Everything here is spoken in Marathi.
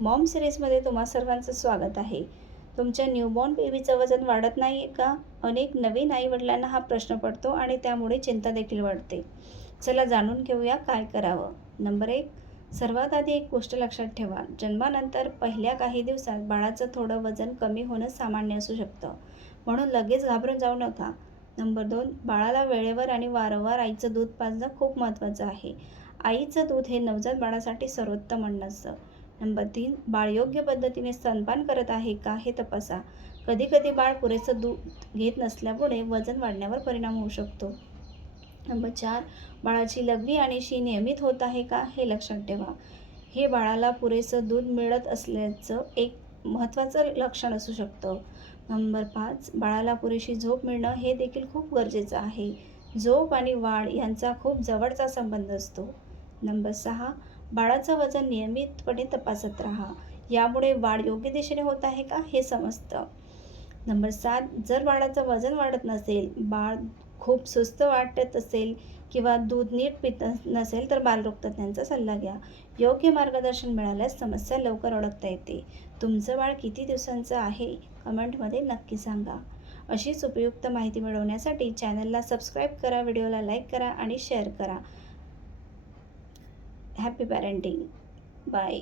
मॉम सिरीजमध्ये तुम्हा सर्वांचं स्वागत आहे. तुमच्या न्यूबॉर्न बेबीचं वजन वाढत नाही आहे का? अनेक नवीन आईवडिलांना हा प्रश्न पडतो आणि त्यामुळे चिंता देखील वाढते. चला जाणून घेऊया काय करावं. नंबर 1. सर्वात आधी एक गोष्ट लक्षात ठेवा. जन्मानंतर पहिल्या काही दिवसात बाळाचं थोडं वजन कमी होणं सामान्य असू शकतं. म्हणून लगेच घाबरून जाऊ नका. नंबर 2. बाळाला वेळेवर आणि वारंवार आईचं दूध पाजणं खूप महत्त्वाचं आहे. आईचं दूध हे नवजात बाळासाठी सर्वोत्तम अन्न असतं. नंबर 3. बाळ योग्य पद्धतीने स्तनपान करत आहे का हे तपासा. कधीकधी बाळ पुरेसं दूध घेत नसल्यामुळे वजन वाढण्यावर परिणाम होऊ शकतो. नंबर 4. बाळाची लघवी आणि शी नियमित होत आहे का हे लक्षात ठेवा. हे बाळाला पुरेसं दूध मिळत असल्याचं एक महत्त्वाचं लक्षण असू शकतं. नंबर 5. बाळाला पुरेशी झोप मिळणं हे देखील खूप गरजेचं आहे. झोप आणि वाढ यांचा खूप जवळचा संबंध असतो. नंबर 6. बाळाचं वजन नियमितपणे तपासत राहा. यामुळे वाढ योग्य दिशेने होत आहे का हे समजतं. नंबर 7. जर बाळाचं वजन वाढत नसेल, बाळ खूप सुस्त वाटत असेल किंवा दूध नीट पित नसेल तर बालरोगतज्ञांचा सल्ला घ्या. योग्य मार्गदर्शन मिळाल्यास समस्या लवकर ओळखता येते. तुमचं बाळ किती दिवसांचं आहे कमेंटमध्ये नक्की सांगा. अशीच उपयुक्त माहिती मिळवण्यासाठी चॅनलला सबस्क्राईब करा, व्हिडिओला लाईक करा आणि शेअर करा. Happy parenting. बाय.